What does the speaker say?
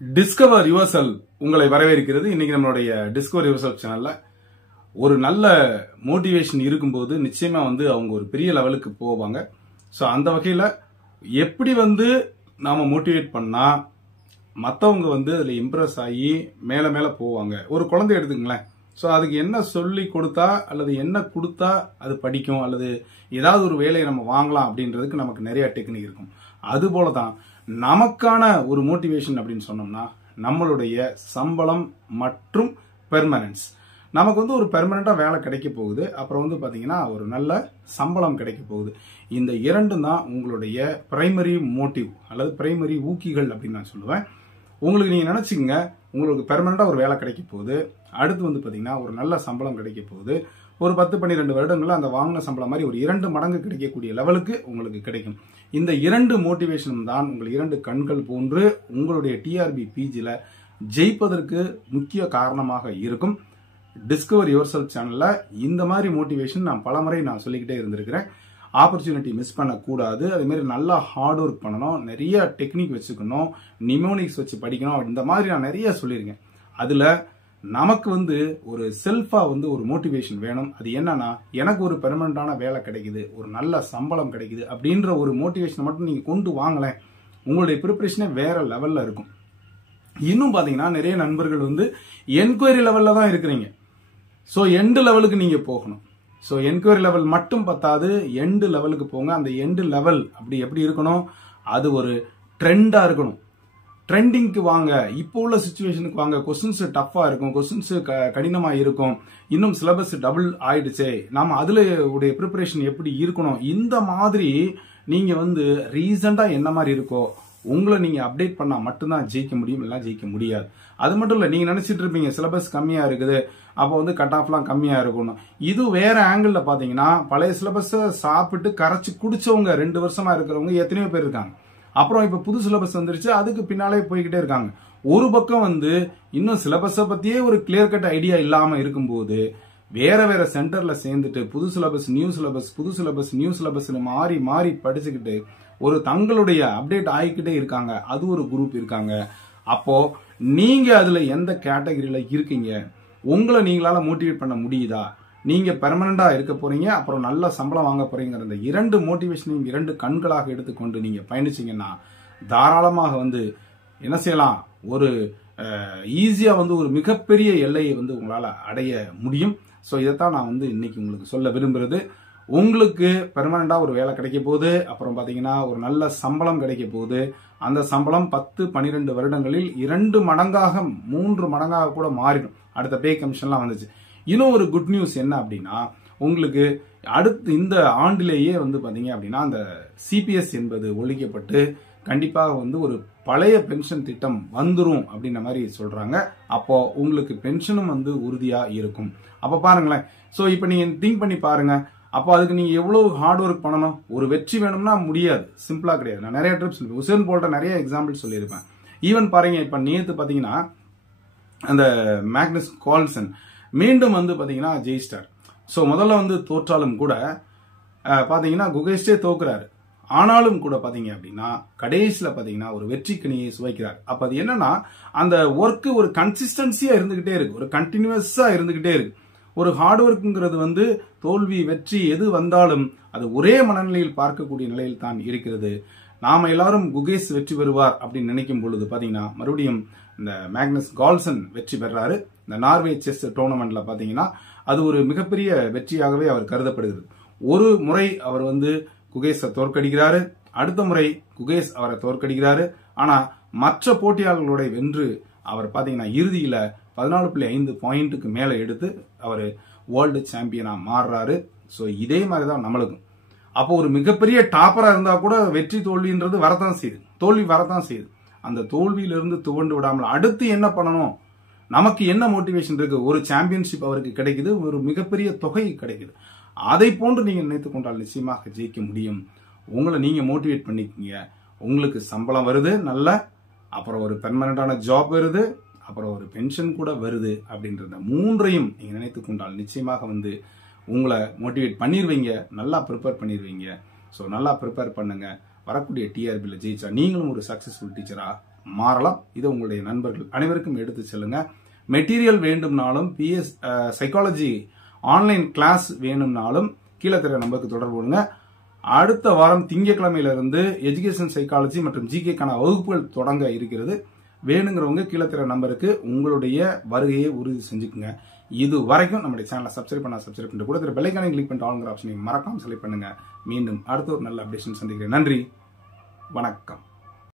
Discover yourself உங்களை வரவேற்கிறது. இன்னைக்கு நம்மளுடைய டிஸ்கவர் யுவர்செல்ஃப் சேனல்ல ஒரு நல்ல மோட்டிவேஷன் இருக்கும்போது நிச்சயமா அவங்க ஒரு பெரிய லெவலுக்கு போவாங்க. ஸோ அந்த வகையில எப்படி நாம மோட்டிவேட் பண்ணா மற்றவங்க அதுல இம்ப்ரெஸ் ஆகி மேல மேல போவாங்க. ஒரு குழந்தை எடுத்துங்களேன். ஸோ அதுக்கு என்ன சொல்லி கொடுத்தா அல்லது என்ன கொடுத்தா அது படிக்கும் அல்லது ஏதாவது ஒரு வேலையை நம்ம வாங்கலாம் அப்படின்றதுக்கு நமக்கு நிறைய டெக்னிக் இருக்கும். அது போலதான் நமக்கான ஒரு மோட்டிவேஷன் அப்படின்னு சொன்னோம்னா நம்மளுடைய சம்பளம் மற்றும் பெர்மனன்ஸ். நமக்கு ஒரு பெர்மனண்டா வேலை கிடைக்க போகுது, அப்புறம் பாத்தீங்கன்னா ஒரு நல்ல சம்பளம் கிடைக்க போகுது. இந்த இரண்டும் தான் உங்களுடைய பிரைமரி மோட்டிவ் அல்லது பிரைமரி ஊக்கிகள் அப்படின்னு நான் சொல்லுவேன். உங்களுக்கு நீங்க நினைச்சுக்கங்க, உங்களுக்கு பெர்மனண்டா ஒரு வேலை கிடைக்க போகுது, அடுத்து பாத்தீங்கன்னா ஒரு நல்ல சம்பளம் கிடைக்க போகுது. ஒரு 10-12 வருடங்கள்ல அந்த வாங்கின சம்பளம் மாதிரி ஒரு 2 மடங்கு கிடைக்கக்கூடிய லெவலுக்கு உங்களுக்கு கிடைக்கும். இந்த 2 மோட்டிவேஷனும் தான் உங்கள் 2 கண்கள் போன்று உங்களுடைய டிஆர்பி பிஜில ஜெயிப்பதற்கு முக்கிய காரணமாக இருக்கும். டிஸ்கவர் யுவர்செல்ஃப் சேனல்ல இந்த மாதிரி மோட்டிவேஷன் நான் பலமுறை சொல்லிக்கிட்டே இருந்திருக்கிறேன். ஆப்பர்ச்சுனிட்டி மிஸ் பண்ணக்கூடாது. அதே மாதிரி நல்லா ஹார்ட் ஒர்க் பண்ணணும், நிறைய டெக்னிக் வச்சுக்கணும், நிமோனிக்ஸ் வச்சு படிக்கணும், இந்த மாதிரி நான் நிறைய சொல்லியிருக்கேன். அதுல நமக்கு ஒரு செல்ஃபா ஒரு மோட்டிவேஷன் வேணும். அது என்னன்னா, எனக்கு ஒரு பெர்மனண்டான வேலை கிடைக்குது, ஒரு நல்ல சம்பளம் கிடைக்குது அப்படின்ற ஒரு மோட்டிவேஷன் மட்டும் நீங்க கொண்டு வாங்கலேன், உங்களுடைய ப்ரிப்பரேஷனே வேற லெவல்ல இருக்கும். இன்னும் பாத்தீங்கன்னா நிறைய நண்பர்கள் என்கொயரி லெவல்ல தான் இருக்கிறீங்க. ஸோ எண்டு லெவலுக்கு நீங்க போகணும். ஸோ என்கொயரி லெவல் மட்டும் பத்தாது, எண்டு லெவலுக்கு போங்க. அந்த எண்டு லெவல் அப்படி எப்படி இருக்கணும், அது ஒரு ட்ரெண்டா இருக்கணும். ட்ரெண்டிங்க்கு வாங்க, இப்போ உள்ள சிச்சுவேஷனுக்கு வாங்க. கொஸ்டின்ஸ் டஃபா இருக்கும், கொஸ்டின்ஸ் கடினமா இருக்கும், இன்னும் சிலபஸ் டபுள் ஆயிடுச்சே, நாம அதுல உடைய ப்ரிப்பரேஷன் எப்படி இருக்கணும். இந்த மாதிரி நீங்க ரீசெண்டா என்ன மாதிரி இருக்கோ உங்களை நீங்க அப்டேட் பண்ணா மட்டும்தான் ஜெயிக்க முடியும், இல்ல ஜெயிக்க முடியாது. அது மட்டும் இல்ல, நீங்க நினைச்சிட்டு இருப்பீங்க சிலபஸ் கம்மியா இருக்குது, அப்போ கட் ஆஃப்லாம் கம்மியா இருக்கணும். இது வேற ஆங்கிள் பாத்தீங்கன்னா, பழைய சிலபஸ் சாப்பிட்டு கரைச்சு குடிச்சவங்க 2 வருஷமா இருக்கிறவங்க எத்தனையோ பேர் இருக்காங்க. அப்புறம் இப்ப புது சிலபஸ் வந்துருச்சு, அதுக்கு பின்னாலே போய்கிட்டே இருக்காங்க. ஒரு பக்கம் இன்னும் சிலபஸ பத்தியே ஒரு கிளியர் கட் ஐடியா இல்லாம இருக்கும்போது வேற வேற சென்டர்ல சேர்ந்துட்டு புது சிலபஸ் நியூ சிலபஸ், புது சிலபஸ் நியூ சிலபஸ் மாறி மாறி படிச்சுக்கிட்டு ஒரு தங்களுடைய அப்டேட் ஆகிக்கிட்டே இருக்காங்க. அது ஒரு குரூப் இருக்காங்க. அப்போ நீங்க அதுல எந்த கேட்டகரியில இருக்கீங்க, உங்களை நீங்களால மோட்டிவேட் பண்ண முடியுதா, நீங்க பெர்மனண்டா இருக்க போறீங்க, அப்புறம் நல்ல சம்பளம் வாங்க போறீங்கிற இந்த 2 மோட்டிவேஷனையும் 2 கண்களாக எடுத்துக்கொண்டு நீங்க பயணிச்சீங்கன்னா தாராளமாக என்ன செய்யலாம், ஒரு ஈஸியா ஒரு மிகப்பெரிய எல்லையை உங்களால அடைய முடியும். ஸோ இதைத்தான் நான் இன்னைக்கு உங்களுக்கு சொல்ல விரும்புறது. உங்களுக்கு பெர்மனண்டா ஒரு வேலை கிடைக்க போகுது, அப்புறம் பாத்தீங்கன்னா ஒரு நல்ல சம்பளம் கிடைக்க போகுது. அந்த சம்பளம் 10-12 வருடங்களில் 2 மடங்காக 3 மடங்காக கூட மாறிடும். அடுத்த பே கமிஷன்லாம் வந்துச்சு. இன்னும் ஒரு குட் நியூஸ் என்ன அப்படின்னா, உங்களுக்கு அடுத்து இந்த ஆண்டிலேயே பாத்தீங்க அப்படின்னா அந்த சிபிஎஸ் என்பது ஒழிக்கப்பட்டு கண்டிப்பாக ஒரு பழைய பென்ஷன் திட்டம் வந்துரும் அப்படின்ற மாதிரி சொல்றாங்க. அப்போ உங்களுக்கு பென்ஷனும் உறுதியா இருக்கும். அப்ப பாருங்களேன். சோ இப்ப நீங்க திங்க் பண்ணி பாருங்க. அப்போ அதுக்கு நீங்க எவ்வளவு ஹார்ட் ஒர்க் பண்ணணும். ஒரு வெற்றி வேணும்னா முடியாது, சிம்பிளா கிடையாது. நான் நிறைய ட்ரிப்ஸ் உசேன் போல்ட்ட நிறைய எக்ஸாம்பிள் சொல்லியிருப்பேன். ஈவன் பாருங்க, இப்ப நேத்து பாத்தீங்கன்னா அந்த மேக்னஸ் கார்ல்சன் மீண்டும் பாத்தீங்கன்னா ஜெயிஸ்டார். சோ முதல்ல தோற்றாலும் கூட பாத்தீங்கன்னா குகேஷே தோக்குறாரு. ஆனாலும் கூட பாத்தீங்க அப்படின்னா கடைசியில பாத்தீங்கன்னா ஒரு வெற்றி கனியை சுவைக்கிறார். அப்ப அது என்னன்னா, அந்த ஒர்க் ஒரு கன்சிஸ்டன்சியா இருந்துகிட்டே இருக்கு, ஒரு கண்டினியூஸா இருந்துகிட்டே இருக்கு. ஒரு ஹார்ட் ஒர்க்குங்கிறது தோல்வி வெற்றி எது வந்தாலும் அது ஒரே மனநிலையில் பார்க்கக்கூடிய நிலையில் தான் இருக்கிறது. நாம எல்லாரும் குகேஷ் வெற்றி பெறுவார் அப்படின்னு நினைக்கும் பொழுது பாத்தீங்கன்னா மறுபடியும் இந்த மேக்னஸ் கார்ல்சன் வெற்றி பெறாரு. இந்த நார்வே செஸ் டோர்னமெண்ட்ல பாத்தீங்கன்னா அது ஒரு மிகப்பெரிய வெற்றியாகவே அவர் கருதப்படுகிறது. ஒரு முறை அவர் குகேஷை தோற்கடிக்கிறாரு, அடுத்த முறை குகேஷ் அவரை தோற்கடிக்கிறாரு. ஆனா மற்ற போட்டியாளர்களோட வென்று அவர் பாத்தீங்கன்னா இறுதியில 14.5 பாயிண்ட்டுக்கு மேல எடுத்து அவர் வேர்ல்டு சாம்பியனா மாறுறாரு. சோ இதே மாதிரிதான் நம்மளுக்கும். அப்போ ஒரு மிகப்பெரிய டாப்பரா இருந்தா கூட வெற்றி தோல்வின்றது வரத்தான் செய்யுது, தோல்வி வரத்தான் செய்யுது. அந்த தோல்வியிலிருந்து துவண்டு விடாமல் அடுத்து என்ன பண்ணணும், நமக்கு என்ன மோட்டிவேஷன் இருக்கு, ஒரு சாம்பியன்ஷிப் அவருக்கு கிடைக்குது, ஒரு மிகப்பெரிய தொகை கிடைக்குது. அதை போன்று நீங்க நினைத்துக் கொண்டால் நிச்சயமாக ஜெயிக்க முடியும். உங்களை நீங்க மோட்டிவேட் பண்ணிக்கீங்க. உங்களுக்கு சம்பளம் வருது நல்ல, அப்புறம் ஒரு பெர்மனண்டான ஜாப் வருது, அப்புறம் ஒரு பென்ஷன் கூட வருது. அப்படின்றத 3ஐயும் நீங்க நினைத்துக் கொண்டால் நிச்சயமாக உங்களை மோட்டிவேட் பண்ணிடுவீங்க, நல்லா ப்ரிப்பேர் பண்ணிடுவீங்க. ஸோ நல்லா ப்ரிப்பேர் பண்ணுங்க. வரக்கூடிய டிஆர்பியில் ஜெயிச்சா நீங்களும் ஒரு சக்சஸ்ஃபுல் டீச்சரா மாறலாம். இது உங்களுடைய நண்பர்கள் அனைவருக்கும் எடுத்து செல்லுங்க. மெட்டீரியல் வேண்டும்னாலும் PS சைக்காலஜி ஆன்லைன் கிளாஸ் வேணும்னாலும் கீழே தெரிய நம்பருக்கு தொடர்பு கொள்ளுங்க. அடுத்த வாரம் திங்கட்கிழமையிலிருந்து எஜுகேஷன் சைக்காலஜி மற்றும் ஜிகேக்கான வகுப்புகள் தொடங்க இருக்கிறது. வேணுங்கிறவங்க கீழே தெரிய நம்பருக்கு உங்களுடைய வருகையை உறுதி செஞ்சுக்குங்க. இது வரைக்கும் நம்முடைய சேனலை சப்ஸ்கிரைப் பண்ணிட்டு கூட பெல் ஐகானை கிளிக் பண்ணிட்டு ஆளுங்கிற ஆப்ஷனை மறக்காம செலக்ட் பண்ணுங்க. மீண்டும் அடுத்த ஒரு நல்ல அப்டேஷன் சந்திக்கிறேன். நன்றி, வணக்கம்.